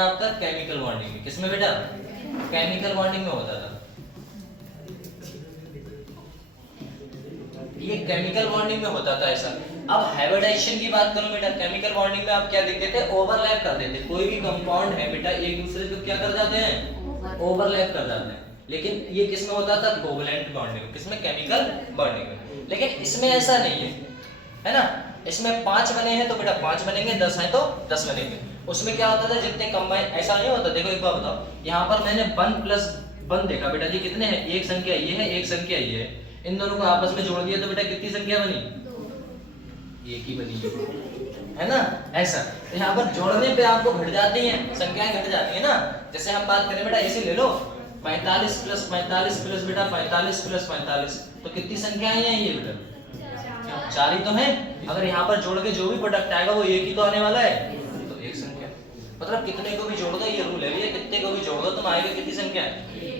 आपका chemical bonding में, किसमें बेटा? केमिकल बॉन्डिंग में होता था। ये केमिकल बॉन्डिंग में होता था ऐसा। अब हाइब्रिडाइजेशन की बात करो बेटा, केमिकल बॉन्डिंग में आप क्या देखते थे? ओवरलैप कर देते। कोई भी कंपाउंड है बेटा एक दूसरे को क्या कर जाते हैं? ओवरलैप कर जाते हैं। लेकिन ये किसमें होता था? कोवैलेंट बॉन्डिंग में। किसमें? केमिकल बॉन्डिंग में। लेकिन इसमें ऐसा नहीं है ना? इसमें 5 बने हैं तो बेटा 5 बनेंगे, 10 हैं तो 10 बनेंगे। उसमें क्या होता था? जितने कंबाइन, ऐसा नहीं होता। देखो एक बार बताओ, यहाँ पर मैंने 1 + 1 देखा बेटा जी, कितने हैं? एक संख्या ये है, एक संख्या ये है। इन दोनों को आपस में जोड़ दिया तो बेटा कितनी संख्या बनी? 1 ही बनी है ना? ऐसा यहाँ पर जोड़ने पे आपको घट जाती हैं संख्याएं, घट जाती है ना। जैसे हम बात करें बेटा, ऐसे ले लो 45 + 45 प्लस बेटा 45 + 45, तो कितनी संख्याएं हैं ये बेटा? 4 ही तो हैं। अगर यहाँ पर जोड़ के जो भी प्रोडक्ट आएगा वो एक ही तो आने वाला है, तो एक संख्या। मतलब कितने को भी जोड़ दो, ये रूल है भैया, कितने को भी जोड़ दो तुम आएगा कितनी संख्या है? एक।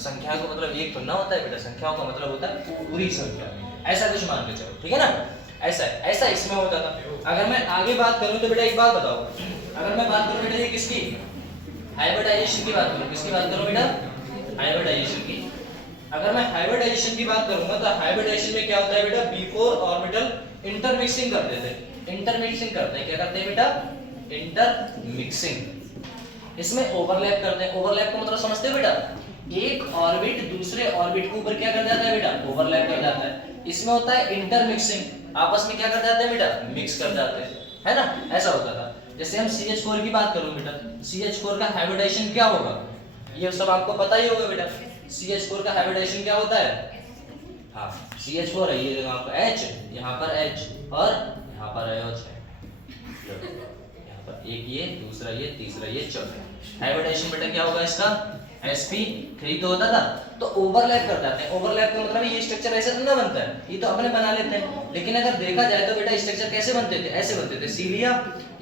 संख्या को मतलब एक तो ना होता है बेटा, संख्याओं का मतलब होता है पूरी संख्या। ऐसा कुछ मान के चलो, ठीक है ना? ऐसा इसमें होता था। अगर मैं आगे बात करूं तो बेटा एक बात बताओ, अगर मैं बात करूं बेटा ये किसकी? हाइब्रिडाइजेशन की बात करूं। किसकी बात करूं बेटा? हाइब्रिडाइजेशन की। अगर मैं हाइब्रिडाइजेशन की बात करूंगा तो हाइब्रिडाइजेशन में क्या होता है बेटा? बिफोर ऑर्बिटल इंटरमिक्सिंग करते थे। इंटरमिक्सिंग करते हैं, क्या करते हैं बेटा? इंटरमिक्सिंग। इसमें ओवरलैप करते हैं। ओवरलैप का मतलब समझते हो बेटा? एक ऑर्बिट दूसरे ऑर्बिट के ऊपर क्या कर जाता है बेटा? ओवरलैप कर जाता है। इसमें होता है इंटरमिक्सिंग, आपस में क्या कर जाते हैं बेटा? मिक्स कर जाते हैं, है ना? ऐसा होता था। जैसे हम CH4 की बात करूं बेटा, CH4 का हाइब्रिडाइजेशन क्या होगा? ये सब आपको पता ही होगा बेटा। CH4 का हाइब्रिडाइजेशन क्या होता है? हाँ, CH4 है, ये देखो आपका H, यहाँ पर H और यहाँ पर OH है। यहाँ पर एक ये, दूसरा ये, तीसरा ये, चौथा। हाइब्रिडाइजेशन बेटा क्या होगा इसका? sp3 तो होता था, तो ओवरलैप कर जाते हैं। ओवरलैप का मतलब ये स्ट्रक्चर ऐसे तो ना बनता है, ये तो अपने बना लेते हैं। लेकिन अगर देखा जाए तो बेटा स्ट्रक्चर कैसे बनते थे? ऐसे बनते थे। सी लिया,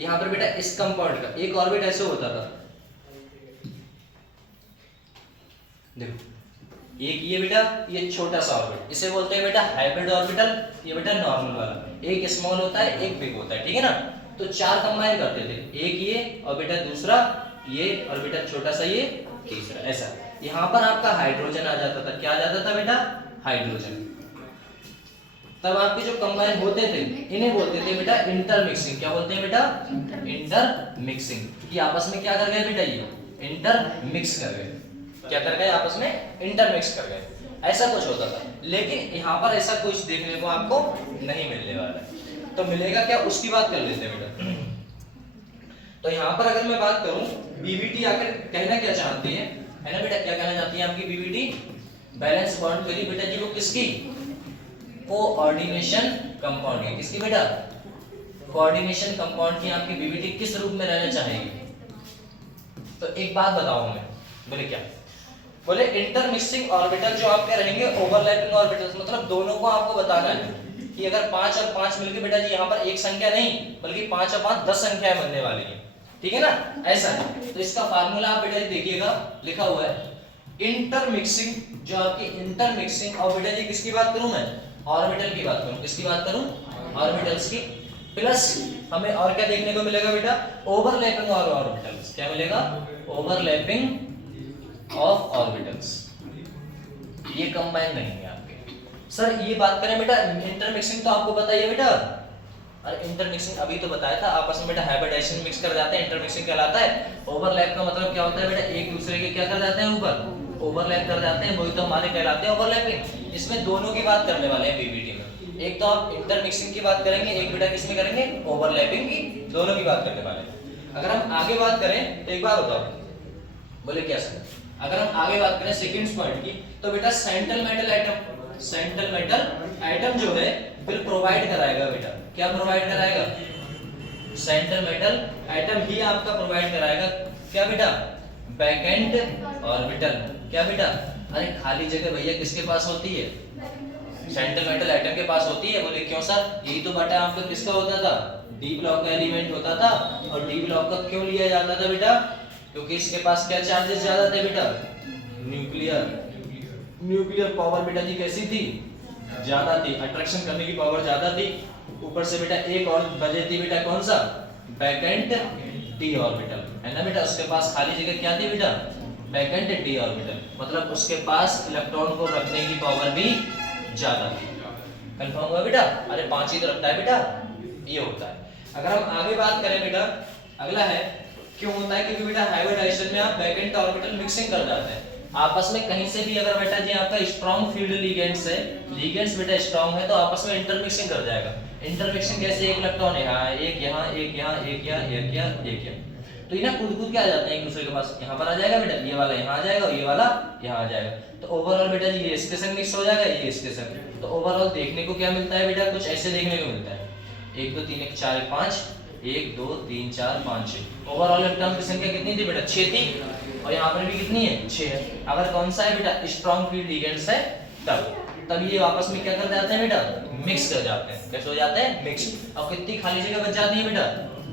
यहाँ पर बेटा इस कंपाउंड का एक ऑर्बिट ऐसे होता था, देखो एक ये बेटा, ये छोटा सा ऑर्बिट, इसे बोलते हैं बेटा हाइब्रिड ऑर्बिटल। ये बेटा नॉर्मल वाला, एक स्मॉल होता है एक बिग होता है, ठीक है ना? तो 4 कंबाइन करते थे, एक ये और बेटा दूसरा ये और बेटा छोटा सा ये तीसरा, ऐसा। यहाँ पर आपका हाइड्रोजन आ जाता था। क्या आ जाता था बेटा? हाइड्रोजन। तब आपके जो कंबाइन होते थे इन्हें बोलते थे बेटा इंटरमिक्सिंग। क्या बोलते हैं बेटा? इंटरमिक्सिंग। कि आपस में क्या कर गए बेटा? ये इंटरमिक्स कर गए। क्या कर गए? आपस में इंटरमिक्स कर गए। ऐसा कुछ होता था। लेकिन यहाँ पर ऐसा कुछ देखने को आपको नहीं मिलने वाला है। तो मिलेगा क्या, उसकी बात कर लेते हैं बेटा। तो यहाँ पर अगर मैं बात करूं, बीबीटी आकर कहना क्या चाहती है ना बेटा? क्या कहना चाहती है आपकी बीबीटी? बैलेंस बॉन्ड के लिए बेटा जी वो किसकी? कोऑर्डिनेशन कंपाउंड की। किसकी बेटा? कोऑर्डिनेशन कंपाउंड की आपकी बीबीटी किस रूप में रहना चाहेगी? तो एक बात बताओ मैं, बोले क्या? बोले इंटरमिक्सिंग ऑर्बिटल जो आपके रहेंगे ओवरलैपिंग ऑर्बिटल्स, मतलब दोनों को आपको बताना है कि अगर 5 और 5 मिलके बेटा जी यहाँ पर एक संख्या नहीं बल्कि 5 और 5 10 संख्याएं बनने वाली है, ठीक है ना? ऐसा है। तो इसका फार्मूला आप बेटा देखिएगा, लिखा हुआ है इंटरमिक्सिंग। जो आपकी इंटरमिक्सिंग, और बेटा जी किसकी बात करूं मैं? ऑर्बिटल की बात करूं। किसकी बात करूं? ऑर्बिटल्स की। प्लस हमें और क्या देखने को मिलेगा बेटा? ओवरलैपिंग और ऑर्बिटल्स। क्या मिलेगा? Overlapping of orbitals. ये कंबाइन नहीं है आपके। सर ये बात करें बेटा इंटरमिक्सिंग तो आपको बताइए बेटा, और इंटरमिक्सिंग अभी तो बताया था, आपस में बेटा हाइब्रिडाइजेशन मिक्स कर जाते हैं, इंटरमिक्सिंग कहलाता है। ओवरलैप का मतलब क्या होता है बेटा? एक दूसरे के क्या कर जाते हैं? ऊपर ओवरलैप कर जाते हैं, वही तो हमारे कहलाते हैं ओवरलैपिंग। इसमें दोनों की बात करने वाले हैं बीबीटी में। एक तो आप इंटरमिक्सिंग की बात करेंगे, एक बेटा किसमें करेंगे? ओवरलैपिंग की। दोनों की बात करने वाले हैं। अगर हम आगे बात करें तो एक बार बताओ, बोले क्या सर? अगर हम आगे बात करें सेकंड पॉइंट की, तो बेटा central metal atom, central metal atom जो है फिर प्रोवाइड कराएगा बेटा। क्या प्रोवाइड कराएगा? सेंट्रल मेटल एटम ही आपका प्रोवाइड कराएगा क्या बेटा? Backend orbital. क्या बेटा? अरे खाली जगह भैया किसके पास होती है? सेंट्रल मेटल एटम के पास होती है। बोले क्यों सर? यही तो बेटा आपका किसका होता था? डी ब्लॉक का एलिमेंट होता था। और डी ब्लॉक का क्यों लिया जाता था बेटा? क्योंकि इसके पास क्या चार्जेस ज्यादा थे बेटा? न्यूक्लियर पावर बेटा जी कैसी थी? ज्यादा थी। अट्रैक्शन करने की पावर ज्यादा थी। ऊपर से बेटा एक और वजह थी बेटा, कौन सा? बैकेंट डी ऑर्बिटल। है ना बेटा, उसके पास खाली जगह क्या थी बेटा, वैकेंट डी ऑर्बिटल, मतलब उसके पास इलेक्ट्रॉन को रखने की पावर भी ज्यादा थी। कंफर्म हुआ बेटा? अरे 5 ही तो रखता है बेटा, ये होता है। अगर हम आगे बात करें बेटा, अगला है क्यों होता है, क्योंकि बेटा हाइब्रिडाइजेशन में आप वैकेंट ऑर्बिटल मिक्सिंग कर जाते हैं आपस में कहीं से भी। अगर बेटा जी आपका स्ट्रॉन्ग फील्ड लिगेंड्स है, लिगेंड्स बेटा स्ट्रॉन्ग है, तो आपस में इंटरमिक्सिंग कर जाएगा। इंटरमिक्सिंग कैसे, एक इलेक्ट्रॉन यहाँ, एक यहाँ, एक यहाँ, एक यहाँ, एक यहाँ, एक यहाँ, तो ये ना कूद के आ जाते हैं एक दूसरे के पास। यहाँ पर आ जाएगा बेटा, ये वाला यहाँ आ जाएगा और ये वाला यहाँ आ जाएगा, तो ओवरऑल बेटा जी ये इसके संग मिक्स हो जाएगा, ये इसके संग। तो ओवरऑल देखने को क्या मिलता है बेटा, कुछ ऐसे देखने को मिलता है, 1 2 3 1 4 1 5, 1 2 3 4 5 6। ओवरऑल इलेक्ट्रॉन की संख्या कितनी थी बेटा, 6 थी, और यहाँ पर भी कितनी है, 6 है। अगर कौन सा है बेटा, स्ट्रॉन्ग फील्ड लिगेंड्स है, तब ये आपस में क्या कर जाते हैं बेटा, मिक्स कर जाते हैं। कैसे हो जाते हैं, मिक्स। और कितनी खाली जगह बच जाती है बेटा,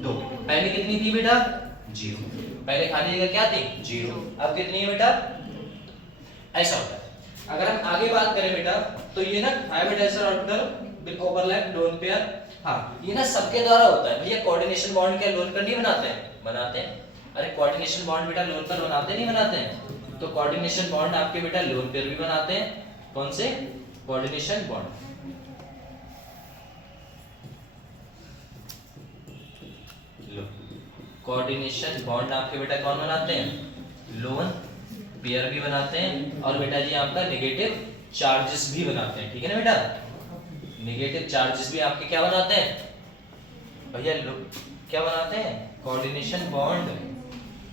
2। पहले कितनी थी बेटा, 0। पहले खाली जगह क्या थी, 0, अब कितनी है बेटा, ऐसा होता है। अगर हम आगे बात करें बेटा, तो ये ना hybridization orbital will overlap lone pair, हाँ ये ना सबके द्वारा होता है भैया। कोऑर्डिनेशन बॉन्ड क्या लोन पर नहीं बनाते हैं, बनाते हैं। अरे कोऑर्डिनेशन बॉन्ड बेटा लोन पर बनाते नहीं, बनाते हैं। तो कोऑर्डिनेशन बॉन्ड आपके बेटा लोन पेयर भी बनाते हैं। कौन से, कोऑर्डिनेशन बॉन्ड। कोऑर्डिनेशन बॉन्ड आपके बेटा कौन बनाते हैं, लोन पेयर भी बनाते हैं, और बेटा जी आपका नेगेटिव चार्जेस भी बनाते हैं। ठीक है ना बेटा, नेगेटिव चार्जेस भी आपके क्या बनाते हैं भैया, क्या बनाते हैं, कोऑर्डिनेशन बॉन्ड।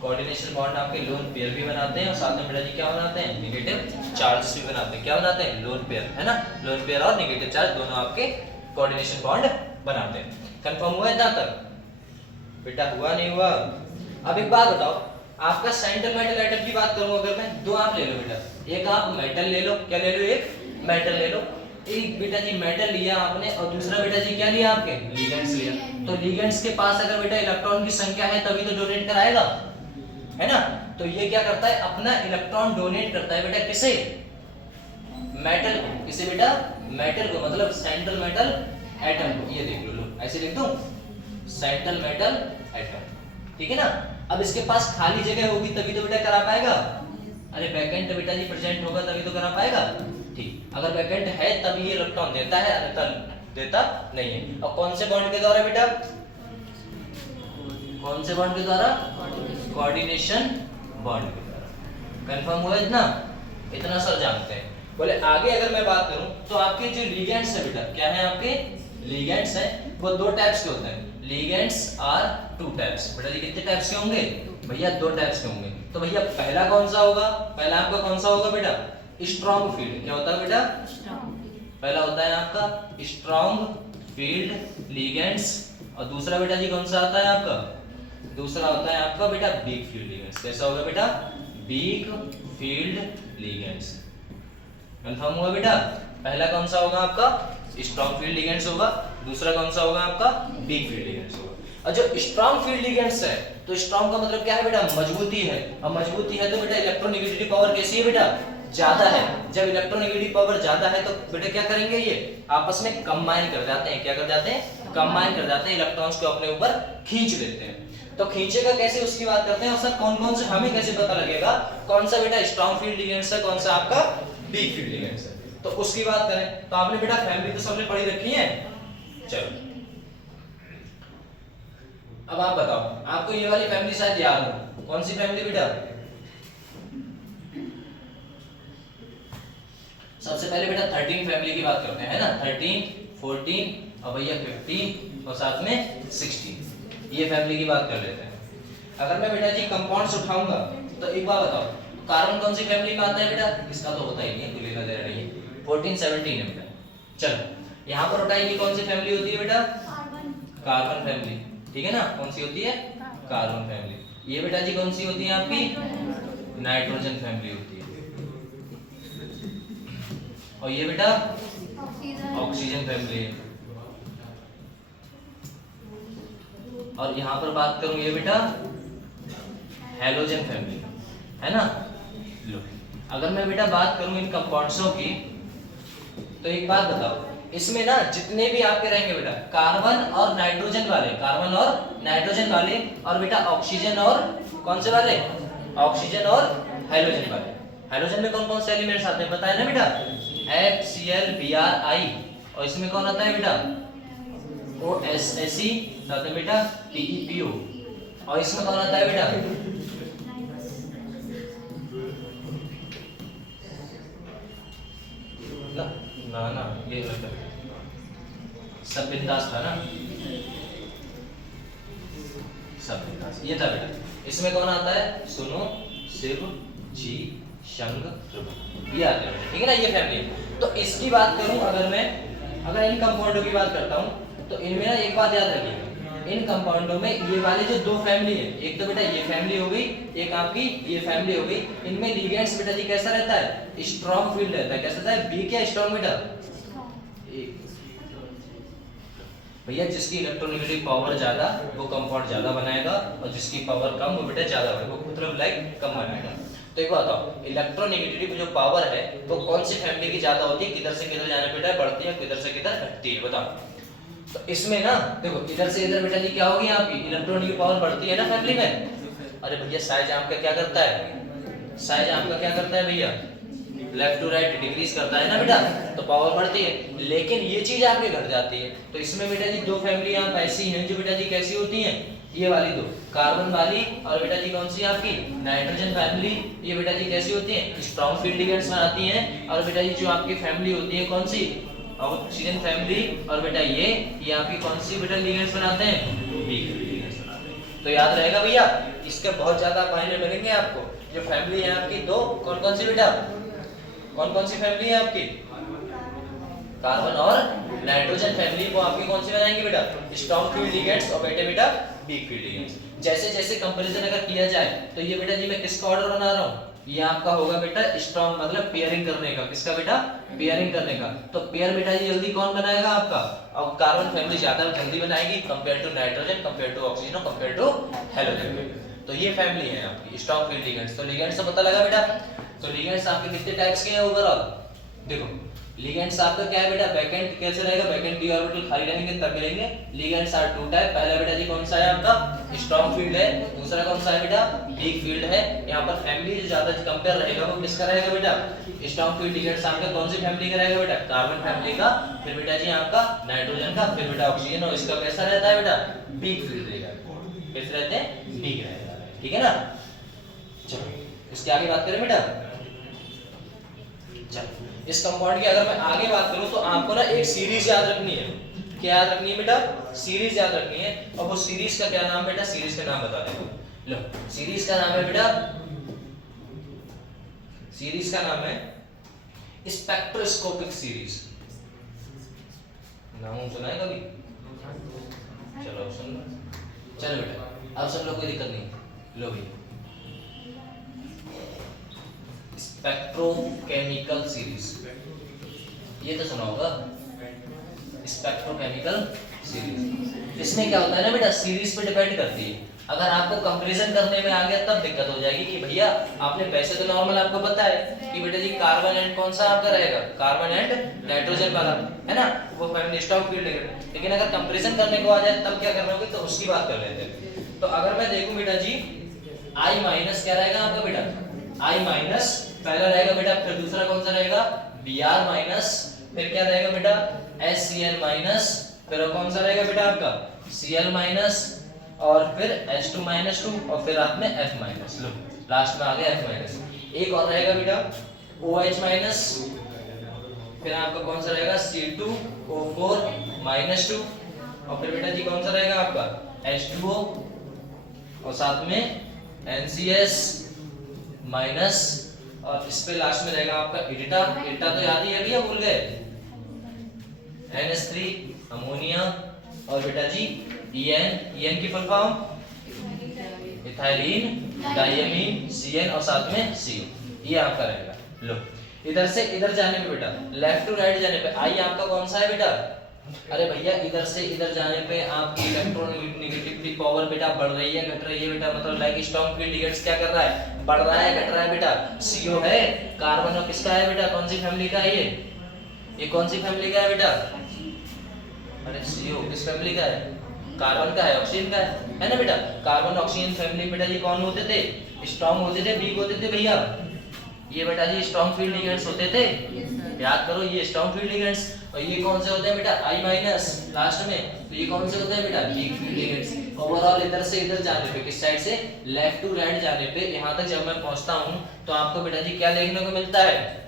कोऑर्डिनेशन बॉन्ड आपके लोन पेयर भी बनाते हैं, और साथ में बेटा जी क्या बनाते हैं, नेगेटिव चार्जेस भी बनाते हैं। क्या बनाते हैं, लोन पेयर, है ना, लोन पेयर और नेगेटिव चार्ज दोनों आपके कोऑर्डिनेशन बॉन्ड बनाते हैं। कंफर्म हुआ इतना तक बेटा, हुआ नहीं हुआ? अब एक बात बताओ, आपका सेंट्रल मेटल एटम की बात करूं अगर मैं, 2 आप ले लो बेटा, एक आप मेटल ले लो, क्या ले लो, एक मेटल ले लो। एक बेटा जी मेटल लिया आपने, और दूसरा बेटा जी क्या लिया आपके, लिगेंड्स लिया। तो लिगेंड्स के पास अगर बेटा इलेक्ट्रॉन की संख्या है तभी तो डोनेट कराएगा, है ना। तो ये क्या करता है, अपना इलेक्ट्रॉन डोनेट करता है बेटा, किसे, मेटल को। किसे बेटा, मेटल को, मतलब सेंट्रल मेटल एटम को। ये देख लो, ऐसे लिख दूं, सेंट्रल मेटल एटम, ठीक है ना। अब इसके पास खाली जगह होगी तभी तो बेटा करा पाएगा। अरे वैकेंट बेटा जी प्रेजेंट होगा तभी तो करा पाएगा, ठीक। अगर वैकेंट है तब ये इलेक्ट्रॉन देता है, अन्यथा देता नहीं है। और कौन से बॉन्ड के द्वारा बेटा, कौन से बॉन्ड के द्वारा, कोऑर्डिनेशन बॉन्ड के द्वारा। कंफर्म हुआ इतना, इतना सर जानते हैं। बोले आगे अगर मैं बात करूं, तो आपके जो लिगेंड्स है बेटा, क्या है आपके लिगेंड्स हैं, वो 2 टाइप्स के होते हैं। Ligands are 2 types. बेटा जी कितने टाइप्स के होंगे भैया, 2 टाइप्स के होंगे। तो भैया पहला कौन सा होगा, पहला आपका कौन सा होगा बेटा, स्ट्रॉन्ग फील्ड। क्या होता है बेटा, पहला होता है आपका स्ट्रॉन्ग फील्ड लिगेंड्स, और दूसरा बेटा जी कौन सा आता है आपका, दूसरा होता है आपका बेटा वीक फील्ड लिगेंड्स। कैसा होगा बेटा, वीक फील्ड लिगेंड्स। कंफर्म हुआ बेटा, पहला कौन सा होगा आपका, स्ट्रॉन्ग फील्ड लिगेंड्स होगा, दूसरा कौन सा होगा आपका, वीक फील्ड लिगेंड्स होगा। और जो स्ट्रॉन्ग फील्ड लिगेंड्स है, तो स्ट्रॉन्ग का मतलब क्या है बेटा, मजबूती है। और मजबूती है तो बेटा इलेक्ट्रोनेगेटिविटी पावर कैसी है बेटा, ज्यादा है। जब इलेक्ट्रोनेगेटिव पावर ज्यादा है तो बेटा क्या करेंगे, ये आपस में कंबाइन कर जाते हैं। क्या कर जाते हैं, कंबाइन कर जाते हैं, इलेक्ट्रॉन्स को अपने ऊपर खींच लेते हैं। तो खींचेगा कैसे उसकी बात करते हैं, और सर कौन कौन से, हमें कैसे पता लगेगा कौन सा बेटा स्ट्रॉन्ग फील्ड लिगेंड्स है, कौन सा आपका वीक फील्ड लिगेंड्स है। तो उसकी बात करें तो आपने बेटा फैमिली तो सबने पढ़ी रखी है। चलो अब आप बताओ, आपको ये वाली फैमिली शायद याद हो, कौन सी फैमिली बेटा, सबसे पहले बेटा 13 फैमिली की बात करते हैं, है ना। 13, 14 और भैया 15 और साथ में 16, ये फैमिली की बात कर लेते हैं। अगर मैं बेटा जी कंपाउंड्स उठाऊंगा तो एक बात बताओ, कार्बन कौन सी फैमिली में आता है बेटा, इसका तो होता ही नहीं है, कोई लेना देना नहीं है। 14, 17 है बेटा। चलो यहाँ पर उठाएंगे कौन सी फैमिली होती है बेटा, कार्बन फैमिली, ठीक है ना। कौन सी होती है, कार्बन फैमिली। ये बेटा जी कौन सी होती है आपकी, नाइट्रोजन फैमिली होती है। और ये बेटा ऑक्सीजन फैमिली है। और यहाँ पर बात करूं ये बेटा हैलोजन फैमिली, है ना। लो अगर मैं बेटा बात करूं इन कंपाउंड्सों की, तो एक बात बताओ, इसमें ना जितने भी आपके रहेंगे बेटा कार्बन और नाइट्रोजन वाले, कार्बन और नाइट्रोजन वाले, और बेटा ऑक्सीजन और कौन से वाले? ऑक्सीजन और हाइड्रोजन वाले। हाइड्रोजन में कौन कौन से एलिमेंट्स आते हैं बताया ना बेटा? HCl, Br, I। और इसमें कौन आता है बेटा? OSSE, साथ में बेटा TePO। और इसमें कौन आता है बेटा? ना ये सब बिंदास था ना, सब बिंदास ये था बेटा। इसमें कौन आता है? सुनो, शिव, जी, शंग, ये आते हैं बेटा, ठीक है ना, ये फैमिली है। तो इसकी बात करूं अगर मैं, अगर इन कंपाउंडों की बात करता हूं तो इनमें ना एक बात याद रखिएगा, इन कंपाउंडों में ये वाले जो दो फैमिली है, एक तो बेटा ये फैमिली हो गई, एक आपकी ये फैमिली हो गई। इनमें लिगेंड्स बेटा जी कैसा रहता है? स्ट्रॉन्ग फील्ड रहता है। कैसा रहता है? बी क्या स्ट्रॉन्ग बेटा? भैया जिसकी इलेक्ट्रोनेगेटिव पावर ज्यादा वो कंपाउंड ज्यादा बनाएगा, और जिसकी पावर कम वो बेटा ज्यादा बनाएगा, वो मतलब लाइक कम बनाएगा। तो एक बात बताओ, इलेक्ट्रोनेगेटिविटी जो पावर है वो कौन सी फैमिली की ज्यादा होती है? किधर से किधर जाने बेटा बढ़ती है, किधर से किधर घटती है, बताओ। तो इसमें ना देखो, इधर से इधर बेटा जी क्या होगी आपकी? इलेक्ट्रॉन की पावर बढ़ती है ना फैमिली में। अरे भैया साइज आपका क्या करता है? साइज आपका क्या करता है भैया? लेफ्ट टू राइट डिक्रीज करता है ना बेटा, तो पावर बढ़ती है। लेकिन ये चीज आपके घट जाती है। तो इसमें बेटा जी दो फैमिली आप ऐसी हैं जो बेटा जी कैसी होती हैं? ये वाली दो, कार्बन वाली, और बेटा जी कौन सी आपकी? Nitrogen family. ये बेटा जी कैसी होती हैं? स्ट्रॉन्ग फील्ड लिगेंड्स बनाती हैं। और बेटा जी जो आपकी फैमिली होती है कौन सी? Oxygen family. और बेटा ये आपकी कौन सी बेटा लिगेंड्स बनाते हैं? वीक लिगेंड्स बनाते हैं। तो याद रहेगा भैया, इसके बहुत ज्यादा मायने मिलेंगे आपको। जो फैमिली है आपकी दो, कौन कौन सी बेटा? कौन कौन सी फैमिली है आपकी? कार्बन और नाइट्रोजन फैमिली को आपकी कौन सी बनाएंगे बेटा? स्ट्रॉन्ग फील्ड लिगेंड्स, और बेटा वीक फील्ड लिगेंड्स। जैसे जैसे कंपैरिजन अगर किया जाए तो ये बेटा जी मैं किसका ऑर्डर बना रहा हूँ? ये आपका होगा बेटा स्ट्रॉन्ग, मतलब पेयरिंग करने का। किसका बेटा? पेयरिंग करने का। तो पेयर बेटा जी जल्दी कौन बनाएगा आपका? और कार्बन फैमिली ज्यादा जल्दी बनाएगी compare to nitrogen, compare to oxygen, compare to halogen. तो ये फैमिली है आपकी स्ट्रॉन्ग फील्ड लिगेंड्स। तो लिगेंड्स से पता लगा बेटा। तो लिगेंड्स आपके कितने टाइप्स के हैं ओवरऑल? देखो लिगेंड्स आपका क्या है बेटा? बैकेंड कैसे रहेगा? बैकेंड डी ऑर्बिटल खाली रहेंगे तब मिलेंगे। Ligands are two type. पहला बेटा जी कौन सा है आपका? स्ट्रॉन्ग फील्ड है। दूसरा कौन सा है बेटा? वीक फील्ड है। यहाँ पर फैमिली जो ज्यादा कंपेयर रहेगा वो किसका रहेगा बेटा? स्ट्रॉन्ग फील्ड लिगेंड्स आपका कौन सी फैमिली का रहेगा बेटा? कार्बन फैमिली का। फिर बेटा जी आपका नाइट्रोजन का, फिर बेटा ऑक्सीजन, और इसका कैसा रहता है बेटा? वीक फील्ड रहेगा। कैसे रहते हैं? वीक रहेगा, ठीक है ना। चलो इसके आगे बात करें बेटा। चलो इस कंपाउंड की अगर मैं आगे बात करूं तो आपको ना एक सीरीज याद रखनी है। क्या याद रखनी है बेटा? सीरीज याद रखनी है। और वो सीरीज का क्या नाम बेटा? सीरीज का नाम बता देगा। लो सीरीज का नाम है बेटा, सीरीज का नाम है स्पेक्ट्रोस्कोपिक सीरीज। नाम सुना है कभी? चलो सुन लो। चलो बेटा अब सुन लो, कोई दिक्कत नहीं। लो भाई स्पेक्ट्रोकेमिकल सीरीज, ये तो सुना होगा स्पेक्ट्रोकेमिकल सीरीज। इसमें क्या होता है ना बेटा, सीरीज पे डिपेंड करती है। अगर आपको कंपैरिजन करने में आ गया तब दिक्कत हो जाएगी कि भैया आपने वैसे तो नॉर्मल आपको पता है कि बेटा जी कार्बन एंड कौन सा आपका रहेगा? कार्बन एंड नाइट्रोजन वाला है ना, वो फैमिली स्ट्रॉन्ग फील्ड है। लेकिन अगर कंपैरिजन करने को आ जाए तब क्या करना होगा, तो उसकी बात कर लेते हैं। तो अगर मैं देखूं बेटा जी I माइनस क्या रहेगा आपका बेटा? I माइनस पहला रहेगा बेटा। फिर दूसरा कौन सा रहेगा? Br minus. फिर क्या रहेगा बेटा? HCl minus. फिर कौन सा रहेगा बेटा आपका? Cl minus. और फिर H2 माइनस 2, और फिर आप में F माइनस। लो लास्ट में आ गया F माइनस। एक और रहेगा बेटा OH माइनस। फिर आपका कौन सा रहेगा? C2O4 minus 2। और फिर बेटा जी कौन सा रहेगा आपका? H2O, और साथ में NCS माइनस। और इस पे लास्ट में रहेगा आपका एडिटा। एडिटा तो याद ही है भैया, भूल गए? NH3 ammonia. और बेटा जी EN की full form ethylene diamine CN, और साथ में CO। ये आपका रहेगा। लो इधर से इधर जाने पे बेटा, लेफ्ट टू राइट जाने पे I आपका कौन सा है बेटा? अरे भैया इधर से इधर जाने पे आपकी इलेक्ट्रोनेगेटिविटी पावर बेटा बढ़ रही है घट रही है बेटा? मतलब लाइक स्ट्रॉन्ग फील्ड लिगेंड्स क्या कर रहा है? बढ़ रहा है घट रहा है बेटा? CO है। कार्बन और किसका है बेटा? कौन सी फैमिली का है ये कौन सी फैमिली का है बेटा? अरे CO किस फैमिली का है? कार्बन का है, ऑक्सीजन का है ना बेटा। कार्बन ऑक्सीजन फैमिली बेटा जी कौन होते थे, स्ट्रॉन्ग होते थे, वीक होते थे भैया, ये बेटा जी स्ट्रॉन्ग फील्ड लिगेंड्स होते थे, याद करो ये स्ट्रॉन्ग फील्ड लिगेंड्स। और ये कौन से होते हैं बेटा, I माइनस लास्ट में, तो ये कौन से होते हैं बेटा, वीक फील्ड लिगेंड्स। ओवरऑल इधर से इधर जाने पे, किस साइड से, लेफ्ट टू राइट जाने पे, यहाँ तक जब मैं पहुंचता हूँ तो आपको बेटा जी क्या देखने को मिलता है,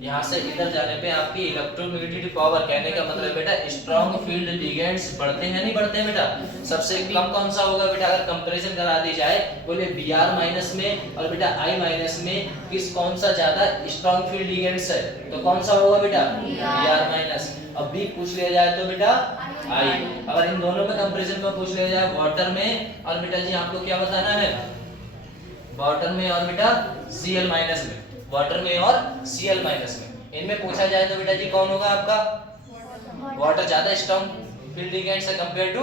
यहाँ से इधर जाने पे आपकी इलेक्ट्रोनेगेटिविटी पावर, कहने का मतलब बेटा स्ट्रॉन्ग फील्ड लिगेंड्स बढ़ते हैं नहीं बढ़ते हैं बेटा। सबसे कम कौन सा होगा बेटा, अगर कंपैरिजन करा दी जाए, बोले Br माइनस में और बेटा I माइनस में किस कौन सा ज्यादा स्ट्रॉन्ग फील्ड लिगेंड्स है, तो कौन सा होगा बेटा, Br माइनस। अब B पूछ लिया जाए तो बेटा I। अगर इन दोनों में कंपैरिजन में पूछ लिया जाए वाटर में और बेटा जी आपको क्या बताना है, वाटर में और बेटा Cl माइनस में, वाटर में और Cl माइनस में, इनमें पूछा जाए तो बेटा जी कौन होगा आपका, वाटर ज्यादा स्ट्रॉन्ग फील्ड लिगेंड्स है कंपेयर टू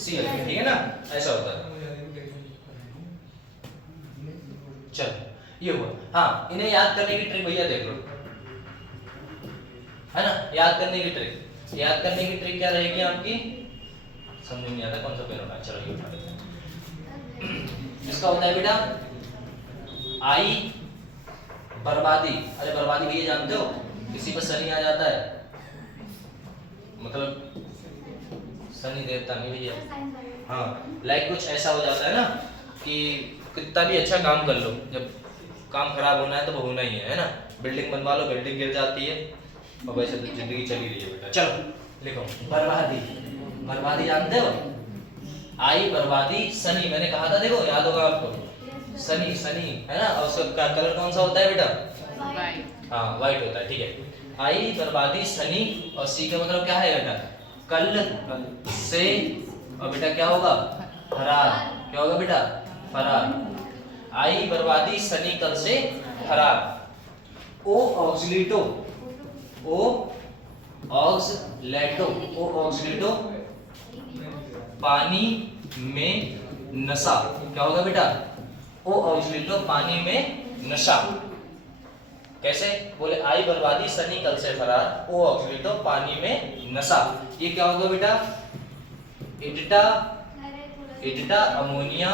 Cl, ठीक है ना, ऐसा होता है। चलो ये हुआ। हाँ, इन्हें याद करने की ट्रिक भैया देख लो, है ना, याद करने की ट्रिक, याद करने की ट्रिक क्या रहेगी आपकी, समझ नहीं आता कौन सा पेन होना है, चलो ये उठा लेते हैं। इसका होता है बेटा आई बर्बादी। अरे बर्बादी भैया जानते हो, किसी पर शनि आ जाता है, मतलब शनि देवता नहीं भैया, हाँ लाइक कुछ ऐसा हो जाता है ना कि कितना भी अच्छा काम कर लो, जब काम खराब होना है तो वो होना ही है ना। बिल्डिंग बनवा लो, बिल्डिंग गिर जाती है, और वैसे तो जिंदगी चली रही है बेटा। चलो लिखो बर्बादी, बर्बादी जानते हो, आई बर्बादी शनि, मैंने कहा था देखो, याद होगा आपको, शनि शनि है ना, और उसका कलर कौन सा होता है बेटा, हाँ व्हाइट होता है, ठीक है। आई बर्बादी शनि, और सी का मतलब क्या है बेटा, कल से, और बेटा क्या होगा, फरार, क्या होगा बेटा, फरार। आई बर्बादी शनि कल से फरार। ओ ऑक्सीलेटो, ओ ऑक्सीलेटो, ओ ऑक्सीलेटो पानी में नशा, क्या होगा बेटा, ओ ऑक्सीलेटो पानी में नशा। कैसे, बोले आई बर्बादी शनि कल से फरार, ओ ऑक्सीलेटो पानी में नशा। ये क्या होगा बेटा, इडिटा, इडिटा अमोनिया,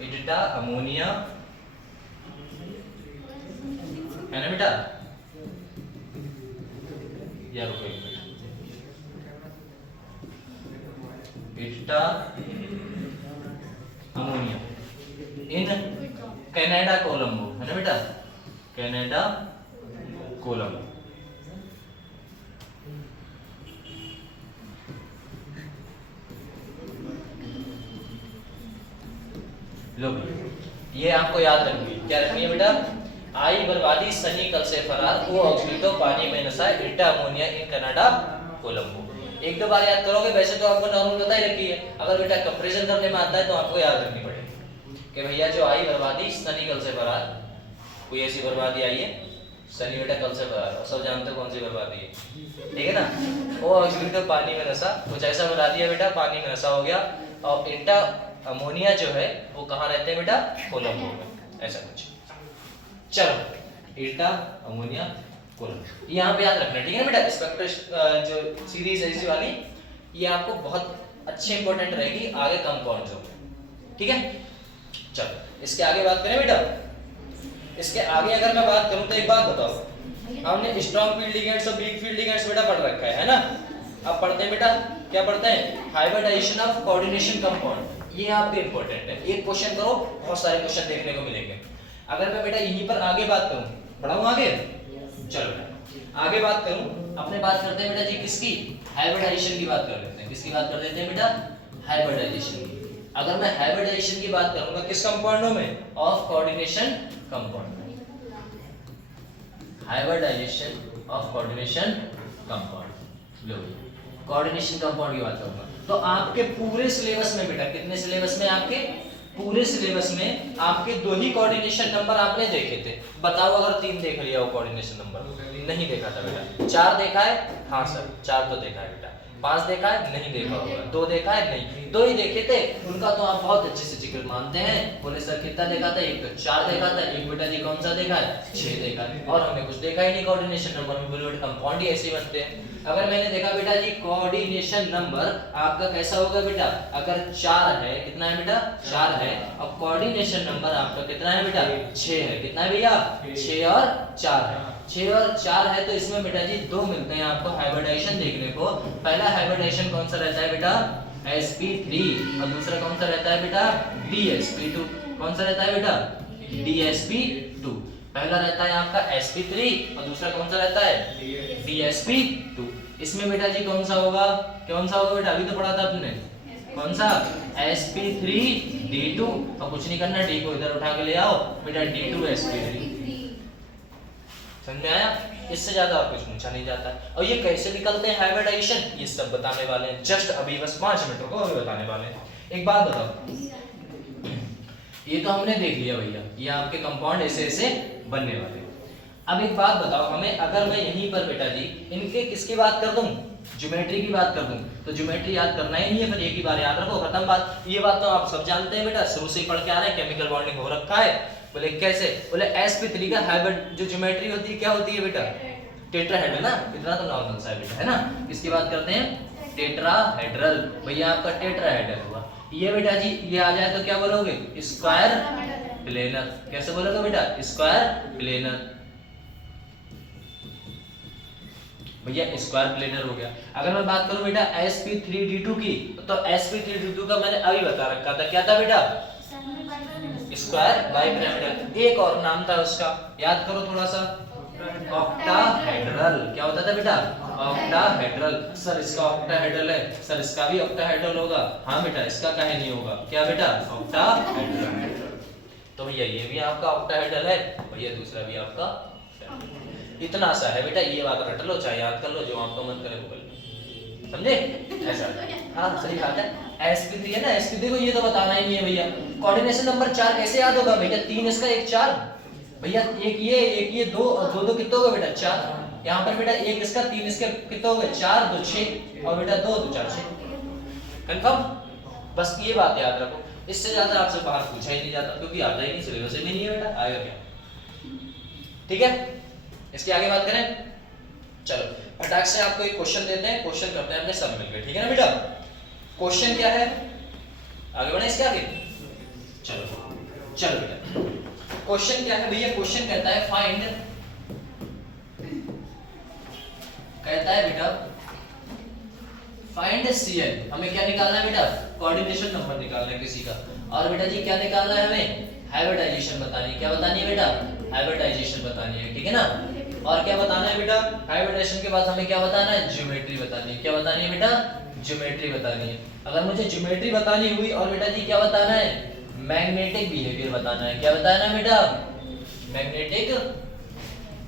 इडिटा अमोनिया है ना बेटा, या रुको एक मिनट, इडिटा अमोनिया इन कनाडा कोलंबो, है ना बेटा, कनाडा कोलंबो। लो ये आपको याद रखनी है, क्या रखनी है बेटा, आई बर्बादी शनि कल से फरार, ओ ऑक्सीलेटो पानी में नशा, इडिटा अमोनिया इन कनाडा कोलंबो। एक दो बार याद करोगे, वैसे तो आपको नॉर्मल पता ही रखी है, अगर बेटा कंपैरिजन करने में आता है तो आपको याद रखनी पड़ेगी कि भैया जो आई बर्बादी शनि कल से फरार, कोई ऐसी बर्बादी आई है, शनि बेटा कल से फरार, और सब जानते हो कौन सी बर्बादी है, ठीक है ना। ओ ऑक्सीलेटो पानी में नशा, कुछ ऐसा बता दिया बेटा, पानी में नशा हो गया। और इडिटा अमोनिया जो है वो कहाँ रहते हैं बेटा, कोलंबो में, ऐसा कुछ। चलो इडिटा अमोनिया कोलंबो, यहाँ पे याद रखना, ठीक है बेटा। स्पेक्ट्रम जो सीरीज है इसी वाली, ये आपको बहुत अच्छे इंपॉर्टेंट रहेगी आगे कंपाउंड जो, ठीक है। चलो इसके आगे बात करें बेटा, इसके आगे अगर मैं बात करूं तो एक बात बताओ, हमने स्ट्रॉन्ग फील्ड लिगेंड्स और वीक फील्ड लिगेंड्स बेटा पढ़ रखा है ना। अब पढ़ते हैं बेटा, क्या पढ़ते हैं, हाइब्रिडाइजेशन ऑफ कोऑर्डिनेशन कंपाउंड। ये आपके इंपॉर्टेंट है, एक क्वेश्चन करो, बहुत सारे क्वेश्चन देखने को मिलेंगे। अगर मैं बेटा यहीं पर आगे बात करूं, बढ़ाऊं आगे, चलो आगे बात करूं, अपने बात करते हैं बेटा जी किसकी, हाइब्रिडाइजेशन की बात कर लेते हैं। किसकी बात कर लेते हैं बेटा, हाइब्रिडाइजेशन की। अगर मैं हाइब्रिडाइजेशन की बात करूंगा किस कंपाउंडों में, of coordination compound, hybridization of coordination compound. लो कोऑर्डिनेशन कंपाउंड की बात करूंगा तो आपके पूरे सिलेबस में बेटा, कितने सिलेबस में, आपके पूरे सिलेबस में आपके दो ही कोऑर्डिनेशन नंबर आपने देखे थे। बताओ अगर 3 देख लिया हो कोऑर्डिनेशन नंबर, नहीं देखा था बेटा, 4 देखा है, हाँ सर 4 तो देखा है बेटा। 5 देखा है? नहीं देखा होगा। 2 देखा है? नहीं। 2 ही देखे थे, उनका तो आप बहुत अच्छे से जिक्र मानते हैं। बोले सर कितना देखा था? एक तो 4 देखा था, एक बेटा जी कौन सा देखा है? 6 देखा है, और हमने कुछ देखा ही नहीं कोऑर्डिनेशन नंबर में। बोले बेटा कंपाउंड ही ऐसे बनते हैं। अगर मैंने देखा बेटा जी कोऑर्डिनेशन नंबर आपका कैसा होगा बेटा? अगर 4 है, कितना है बेटा? 4 है, और कोऑर्डिनेशन नंबर आपका कितना है बेटा? 6 है। कितना है भैया? 6 और 4 है। 6 और 4 है, तो इसमें बेटा जी 2 मिलते हैं आपको हाइब्रिडाइजेशन देखने को। पहला हाइब्रिडाइजेशन कौन सा रहता है बेटा? sp3, और दूसरा कौन सा रहता है बेटा? dsp2। कौन सा रहता है बेटा? dsp2। पहला रहता है आपका sp3 और दूसरा कौन सा रहता है? dsp2। इसमें बेटा जी कौन सा होगा? कौन सा होगा बेटा? अभी तो पढ़ा था आपने, कौन सा? sp3d2, और कुछ नहीं करना, d को इधर उठा के ले आओ बेटा, d2 sp3। समझ में आया? इससे ज्यादा और कुछ पूछा नहीं जाता। और ये कैसे निकलते हैं हाइब्रिडाइजेशन, ये सब बताने वाले हैं जस्ट अभी, बस 5 मिनट रुको, अभी बताने वाले हैं। एक बात बताओ, ये तो हमने देख लिया भैया, ये आपके कंपाउंड ऐसे ऐसे बनने वाले हैं। अब एक बात बताओ हमें, अगर मैं यहीं पर बेटा जी इनके किसकी बात कर दूं? ज्योमेट्री की बात कर दूं, तो ज्योमेट्री याद करना ही नहीं है, फिर एक ही बार याद रखो, खत्म बात। ये बात तो आप सब जानते हैं बेटा, शुरू से ही पढ़ के आ रहे हैं, केमिकल बॉन्डिंग हो रखा है। बोले कैसे? बोले sp3 का हाइब्रिड जो ज्योमेट्री होती है क्या होती है बेटा? टेट्राहेड्रल ना, इतना तो नॉर्मल सा है बेटा, है ना? किसकी बात करते हैं? टेट्राहेड्रल। भैया आपका टेट्राहेड्रल हुआ। ये बेटा जी ये आ जाए तो क्या बोलोगे? Square planar. कैसे बोलोगे बेटा? Square planar. भैया स्क्वायर प्लेनर हो गया। अगर मैं बात करूं बेटा sp3d2 की, तो sp3d2 का मैंने अभी बता रखा था, क्या था बेटा? Square bipyramidal. एक और नाम था उसका, याद करो थोड़ा सा, ऑक्टाहेड्रल। क्या होता था बेटा? ऑक्टाहेड्रल। सर इसका ऑक्टाहेड्रल है, सर इसका भी ऑक्टाहेड्रल होगा। हाँ बेटा, इसका काहे नहीं होगा? क्या बेटा? ऑक्टाहेड्रल। तो भैया ये भी आपका ऑक्टाहेड्रल है, भैया दूसरा भी आपका। इतना सा है बेटा, ये बात रट लो, चाहे याद कर लो, जो आपका मन करे वो कर लो, समझे? ऐसा। हाँ सही बात है। sp3 है ना, sp3 को ये तो बताना ही नहीं है भैया। कोऑर्डिनेशन नंबर 4 कैसे याद होगा भैया? 3 इसका 1 4। भैया एक ये 2 और 2 2 कितना होगा बेटा? 4। यहाँ पर बेटा 1 इसका 3 इसके कितना होगा? 4 2 6, और बेटा 2 2 4 6। कंफर्म? बस ये बात याद रखो, इससे ज्यादा आपसे बाहर पूछा ही नहीं जाता, क्योंकि आता ही नहीं, सिलेबस में नहीं है बेटा, आएगा क्या? ठीक है, इसके आगे बात करें। चलो फटाक से आपको एक क्वेश्चन देते हैं, क्वेश्चन करते हैं अपने सब मिलकर, ठीक है ना बेटा? क्वेश्चन क्या है, आगे बढ़े इसके आगे। चलो बेटा, क्वेश्चन क्या है भैया? क्वेश्चन कहता है फाइंड Cl। हमें क्या निकालना है बेटा? कोऑर्डिनेशन नंबर निकालना है किसी का। और बेटा जी क्या निकालना है हमें? हाइब्रिडाइजेशन बतानी है। क्या बतानी है बेटा? हाइब्रिडाइजेशन बतानी है, ठीक है ना? और क्या बताना है बेटा? हाइब्रिडाइजेशन के बाद हमें क्या बताना है? ज्योमेट्री बतानी है। क्या बतानी है बेटा? ज्योमेट्री बतानी है। अगर मुझे ज्योमेट्री बतानी हुई, और बेटा जी क्या बताना है? मैग्नेटिक बिहेवियर बताना है। क्या बताना है बेटा? मैग्नेटिक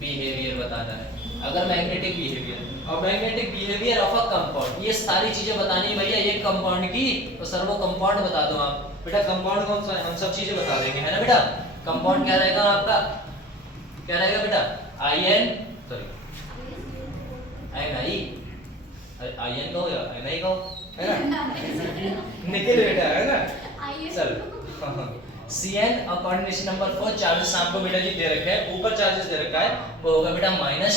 बिहेवियर बताना है। अगर मैग्नेटिक बिहेवियर और magnetic behaviour of a compound, ये सारी चीजें बतानी है भैया एक कंपाउंड की, तो सर वो कंपाउंड बता दो आप। बेटा कंपाउंड कौन सा है? हम सब चीजें बता देंगे, है ना बेटा? कंपाउंड क्या रहेगा आपका? क्या रहेगा बेटा? आईएन कहो या एनआई कहो, है ना? निकल बेटा, है ना? चल Cn और कोऑर्डिनेशन नंबर 4 चार्जेस आपको बेटा जी दे रखे हैं, ऊपर चार्जेस दे रखा है, वो होगा बेटा -2।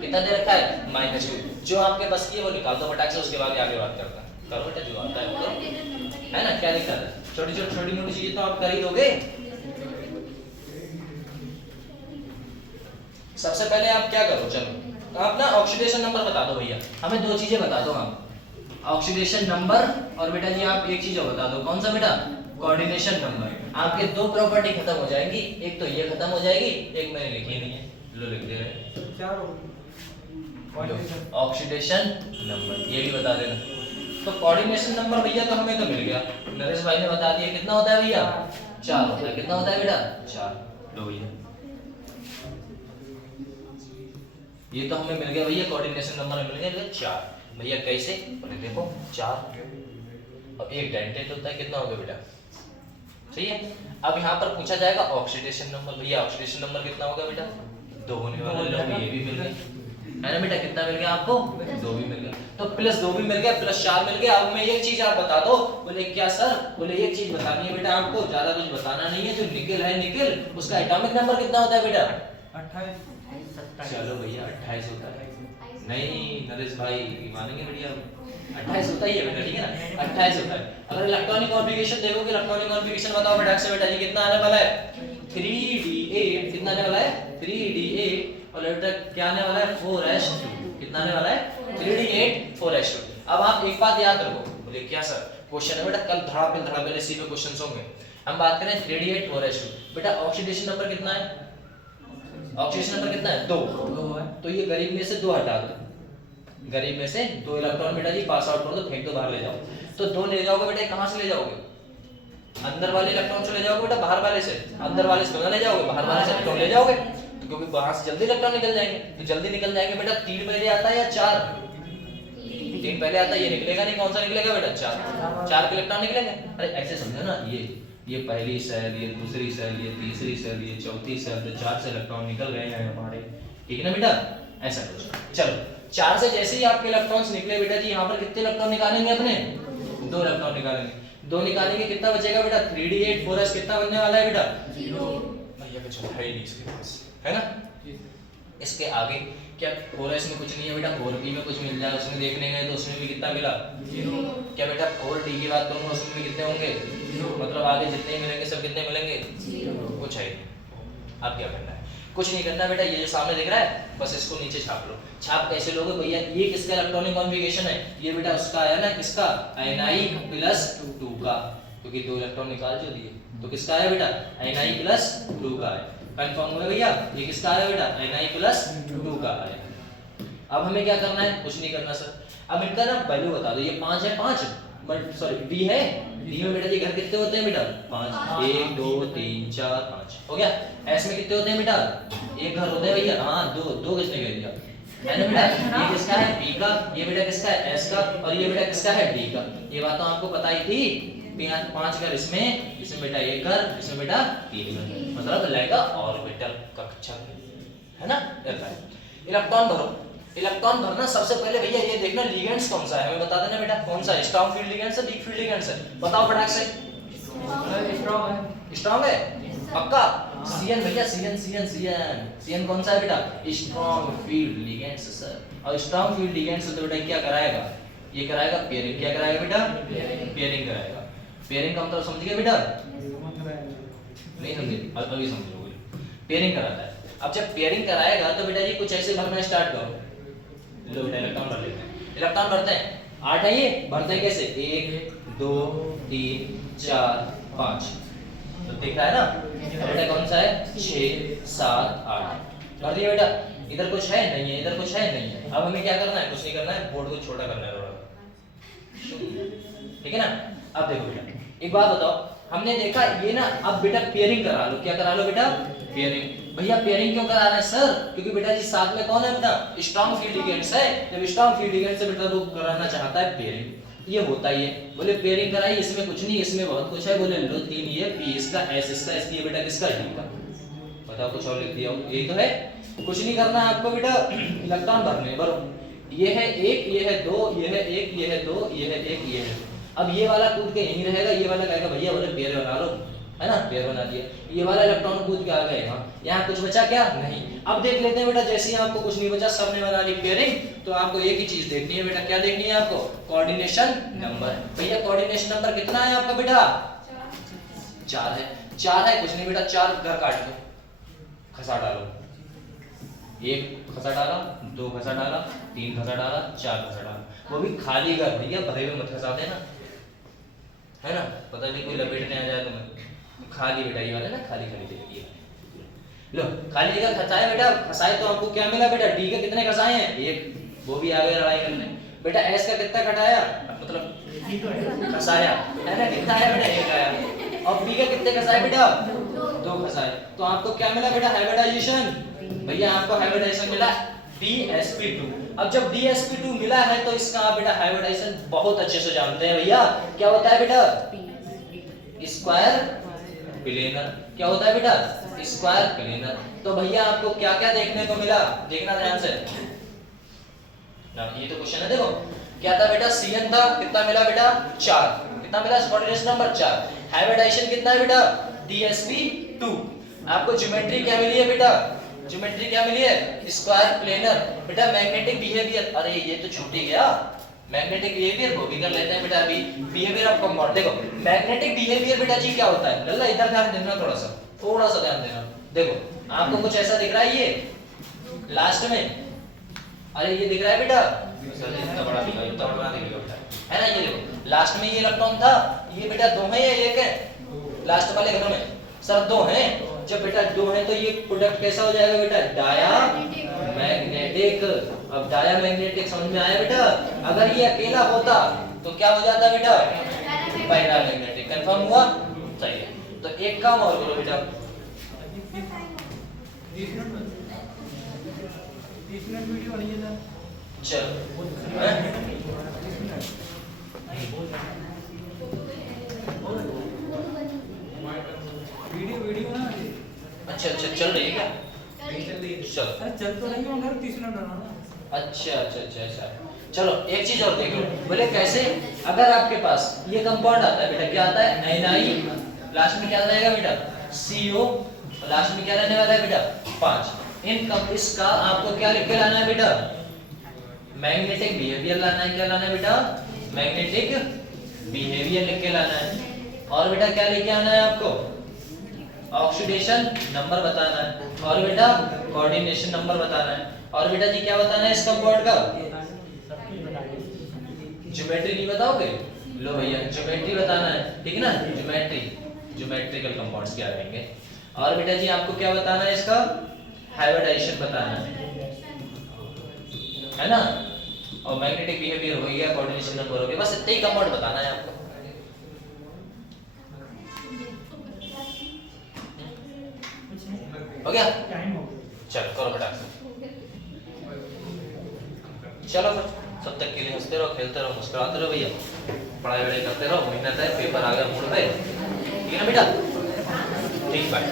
कितना दे रखा है? -2। जो आपके बस की है वो निकाल दो फटाक से, उसके बाद आगे बात करते हैं। करो बेटा जो आता है वो करो, है ना? क्या लिखा है? छोटी मोटी चीजें तो आप कर ही दोगे। सबसे पहले आप क्या करो, चलो आप ना ऑक्सीडेशन नंबर बता दो भैया, हमें 2 चीजें बता दो आप, ऑक्सीडेशन नंबर और बेटा जी आप एक चीज और बता दो। कौन सा बेटा? Coordination number. आपके 2 प्रॉपर्टी खत्म हो जाएंगी, एक तो ये खत्म हो जाएगी, एक मैंने लिखी नहीं है, लो लिख दे रहे। क्या ऑक्सीडेशन नंबर, ये भी बता देना। तो कोऑर्डिनेशन नंबर भैया तो हमें तो मिल गया, नरेश भाई ने बता दिया। कितना होता है भैया? 4 होता है। कितना होता है बेटा? 4। लो भैया ये तो हमें मिल गया भैया, कोऑर्डिनेशन नंबर मिल गया 4। भैया कैसे? बोले देखो 4 और एक डेंटेट होता है, कितना हो गया बेटा? सही है। अब यहाँ पर पूछा जाएगा ऑक्सीडेशन नंबर। भैया ऑक्सीडेशन नंबर कितना होगा बेटा? 2 होने वाला, लो ये भी मिल गया, है ना बेटा, कितना मिल गया आपको, 2 भी मिल गया। तो प्लस 2 भी मिल गया, प्लस 4 मिल गया। अब मैं एक चीज आप बता दो, बोले क्या सर, बोले एक चीज बतानी है बेटा आपको, ज्यादा कुछ बताना नहीं है। जो निकल है निकल, उसका एटॉमिक नंबर कितना होता है बेटा, 28। चलो भैया 28 होता है। नहीं नरेश भाई मानेंगे बढ़िया, 28 होता ही है बेटा, ठीक है ना, 28 होता है। अगर इलेक्ट्रॉनिक कॉन्फ़िगरेशन देखोगे, इलेक्ट्रॉनिक कॉन्फ़िगरेशन बताओ फटाक से बेटा जी, कितना आने वाला है, 3d8, कितना आने वाला है, 3d8, और बेटा क्या आने वाला है, 4s2, कितना आने वाला है, 3d8 4s2। अब आप एक बात याद रखो, बोले क्या सर, क्वेश्चन है बेटा, कल धड़ापेल इसी पे क्वेश्चंस होंगे। हम बात करें 3d8 4s2, बेटा ऑक्सीडेशन नंबर कितना है, ऑक्सीडेशन नंबर कितना है, 2 है। तो ये गरीब में से 2 हटा दो, गरीब में से 2 इलेक्ट्रॉन बेटा जी पास आउट कर दो, फेंक दो बाहर ले जाओ। तो 2 ले जाओगे बेटा, कहां से ले जाओगे, अंदर वाले इलेक्ट्रॉन से ले जाओगे बेटा, बाहर वाले से, अंदर वाले से तो ले जाओगे, बाहर वाले से इलेक्ट्रॉन ले जाओगे, तो क्योंकि वहां से जल्दी इलेक्ट्रॉन निकल जाएंगे। तो जल्दी निकल जाएंगे बेटा, 3 पहले आता है या 4, 3 पहले आता है, ये निकलेगा नहीं, कौन सा निकलेगा बेटा, 4 के इलेक्ट्रॉन निकलेंगे। अरे ऐसे समझो ना, ये पहली सेल, ये दूसरी सेल, ये तीसरी सेल, ये चौथी सेल, तो 4 से इलेक्ट्रॉन निकल गए हैं हमारे, ठीक है ना बेटा, ऐसा कुछ। चलो 4 से जैसे ही आपके इलेक्ट्रॉन्स निकले बेटा जी, यहाँ पर कितने इलेक्ट्रॉन निकालेंगे अपने, 2 इलेक्ट्रॉन निकालेंगे। 2 निकालेंगे, कितना बचेगा बेटा, 3d8 4s कितना बनने वाला है बेटा, 0। भैया कुछ है ही नहीं इसके पास, है ना। इसके आगे क्या 4s में कुछ नहीं है बेटा, 4p में कुछ मिल जाए, उसमें देखने गए तो उसमें भी कितना मिला, 0। क्या बेटा 4d की बात करूंगा, उसमें भी कितने होंगे, 0। मतलब आगे जितने मिलेंगे सब कितने मिलेंगे, 0। कुछ है। अब क्या करना है, कुछ नहीं करना बेटा, ये जो सामने दिख रहा है बस इसको नीचे छाप लो। छाप कैसे लोगे भैया, ये किसका इलेक्ट्रॉनिक कॉन्फ़िगरेशन है, ये बेटा उसका आया ना, किसका, Ni+2 का, क्योंकि 2 इलेक्ट्रॉन निकाल जो दिए, तो किसका आया बेटा, Ni+2 का है। कंफर्म हुआ भैया, ये किसका आया बेटा, Ni+2 का आया। अब हमें क्या करना है, कुछ नहीं करना सर, अब इनका ना वैल्यू बता दो। ये 5 है, 5 सॉरी डी है, डी में बेटा जी घर कितने होते हैं बेटा, 5, 1 2 3 4 5 हो गया। एस में कितने होते हैं बेटा, एक घर होते हैं भैया, हाँ 2 किसने कह दिया, है ना बेटा। ये किसका है, बी का, ये बेटा किसका है, एस का, और ये बेटा किसका है, डी का। ये बात तो आपको पता ही थी। 5 घर इसमें बेटा 1 घर, इसमें बेटा 3 घर, मतलब लगेगा ऑर्बिटल कक्षा, है ना। इलेक्ट्रॉन भरो, इलेक्ट्रॉन भरना सबसे पहले भैया ये देखना लिगेंड्स कौन सा है, हमें बता देना बेटा कौन सा है, स्ट्रांग फील्ड लिगेंड्स है, वीक फील्ड लिगेंड्स है, बताओ फटाक से। स्ट्रांग है पक्का, सीएन भैया, सीएन कौन सा है बेटा, स्ट्रांग फील्ड लिगेंड्स सर। और स्ट्रांग फील्ड लिगेंड्स तो बेटा क्या कराएगा, ये कराएगा पेयरिंग, क्या कराएगा बेटा, पेयरिंग कराएगा। पेयरिंग का मतलब समझ गए बेटा, नहीं समझे, अभी समझोगे, पेयरिंग कराता है। अब जब पेयरिंग कराएगा तो बेटा जी कुछ ऐसे भरना स्टार्ट करो, लो बेटा इलेक्ट्रॉन भर लेते हैं, इलेक्ट्रॉन भरते हैं 8 है, ये भरते हैं कैसे, 1 2 3 4 5, तो दिख रहा है ना बेटा, कौन सा है, 6 7 8 भर दिया बेटा। इधर कुछ है नहीं है, इधर कुछ है नहीं है। अब हमें क्या करना है, कुछ नहीं करना है, बोर्ड को छोटा करना है थोड़ा, ठीक है ना। अब देखो बेटा एक बात बताओ, हमने देखा ये ना, अब बेटा पेयरिंग करा लो, क्या करा लो बेटा, पेयरिंग। भैया पेयरिंग क्यों करा रहे हैं सर, क्योंकि बेटा जी साथ में कौन है अपना, स्ट्रांग फील्ड लिगेंड्स है। जब स्ट्रांग फील्ड लिगेंड से बेटा वो कराना चाहता है पेयरिंग, ये होता ही है। बोले पेयरिंग कराई, इसमें कुछ नहीं, इसमें बहुत कुछ है। बोले लो 3 ये, पी इसका, एस इसका, एस ये बेटा किसका, डी का। बताओ कुछ और लिख दिया हो, यही तो है। कुछ नहीं करना है आपको बेटा, इलेक्ट्रॉन भरने भरो। ये है 1, ये है 2, ये है 1, ये है 2, ये है 1, ये है। अब ये वाला कूद के यहीं रहेगा, ये वाला कहेगा भैया बोले पेयर बना लो, है ना, पेयर बना दिया। ये वाला इलेक्ट्रॉन कूद के आ गए यहाँ कुछ बचा क्या, नहीं। अब देख लेते हैं बेटा, जैसे ही आपको कुछ नहीं बचा, सबने बना ली पेयरिंग, तो आपको एक ही चीज देखनी है बेटा, क्या देखनी है आपको, कोऑर्डिनेशन नंबर। भैया कोऑर्डिनेशन नंबर कितना है आपका बेटा, 4 है। 4 है, कुछ नहीं बेटा, 4 घर काट दो, खसा डालो, 1 खसा डाला, 2 खसा डाला, 3 खसा डाला, 4 खसा डाला, वो भी खाली घर भैया, भरे हुए मत खसा देना, है ना, पता नहीं कोई लपेटने आ जाए तुम्हें। खाली बेटा ये वाला ना, खाली खाली देखिए, लो खाली जगह खसाए बेटा, खसाए तो आपको क्या मिला बेटा, डी के कितने खसाए हैं, 1, वो भी आ गए लड़ाई करने। बेटा एस का कितना घटाया, मतलब खसाया, है ना, कितना आया बेटा, 1 आया। और बी के कितने खसाए बेटा, 2 खसाए। तो आपको क्या मिला बेटा, हाइब्रिडाइजेशन। भैया आपको हाइब्रिडाइजेशन मिला DsP2। अब जब DsP2 मिला है तो इसका आप बेटा हाइब्रिडाइजेशन बहुत अच्छे से जानते हैं भैया, क्या होता है बेटा, स्क्वायर प्लेनर। क्या होता है बेटा, स्क्वायर प्लेनर। तो भैया आपको क्या क्या देखने को मिला, देखना ध्यान से। ना ये तो क्वेश्चन है। देखो क्या था बेटा, Cn था, कितना मिला बेटा 4, कितना मिला कोऑर्डिनेशन नंबर 4। हाइब्रिडाइजेशन कितना है बेटा DsP2। आपको ज्योमेट्री क्या मिली है बेटा, ज्योमेट्री क्या मिली है स्क्वायर प्लेनर। बेटा मैग्नेटिक बिहेवियर, अरे ये तो छूट ही गया, मैग्नेटिक बिहेवियर वो भी कर लेते हैं बेटा अभी। बिहेवियर ऑफ कंपाउंड, देखो मैग्नेटिक बिहेवियर बेटा जी क्या होता है, लल्ला इधर ध्यान देना, थोड़ा सा ध्यान देना। देखो आपको कुछ ऐसा दिख रहा है ये लास्ट में, अरे ये दिख रहा है बेटा, इतना बड़ा दिखा, इतना बड़ा दिखेगा बेटा, है ना। ये देखो लास्ट में ये इलेक्ट्रॉन था, ये बेटा 2 है या 1 है, लास्ट वाले घरों में सर 2 हैं। जब बेटा 2 है तो ये प्रोडक्ट कैसा हो जाएगा बेटा, डाया मैग्नेटिक। अब डाया मैग्नेटिक समझ में आया बेटा। अगर ये अकेला होता तो क्या हो जाता बेटा, पैरा मैग्नेटिक। कंफर्म हुआ, सही है। तो एक काम और करो बेटा, 30 मिनट वीडियो बनी है सर। चलो वीडियो ना, अच्छा चल रही है क्या, चलो अरे चल तो रही हूँ, अगर 30 मिनट बनाना। अच्छा चलो एक चीज और देख लो, बोले कैसे। अगर आपके पास ये कंपाउंड आता है बेटा, क्या आता है Ni, लास्ट में क्या रहेगा बेटा CO, लास्ट में क्या रहने वाला है बेटा 5। इन इसका आपको क्या लिख के लाना है बेटा, मैग्नेटिक बिहेवियर लाना है। क्या लाना है बेटा, मैग्नेटिक बिहेवियर लिख के लाना है। और बेटा क्या लेके आना है आपको, ऑक्सीडेशन नंबर बताना है, और बेटा कोऑर्डिनेशन नंबर बताना है, और बेटा जी क्या बताना है इस कंपाउंड का, ज्योमेट्री नहीं बताओगे, लो भैया ज्योमेट्री बताना है, ठीक है ना। ज्योमेट्री, ज्योमेट्रिकल कंपाउंड्स क्या रहेंगे। और बेटा जी आपको क्या बताना है, इसका हाइब्रिडाइजेशन बताना है ना। और मैग्नेटिक बिहेवियर हो गया, कोऑर्डिनेशन नंबर हो गया, बस इतना ही कंपाउंड बताना है आपको। हो गया, टाइम हो गया। चलो करो बेटा, चलो फिर तब तक के लिए हंसते रहो, खेलते रहो, मुस्कुराते रहो भैया, पढ़ाई वढ़ाई करते रहो। मेहनत है, पेपर आ गया मूड पे, ठीक है ना बेटा, ठीक, बाय।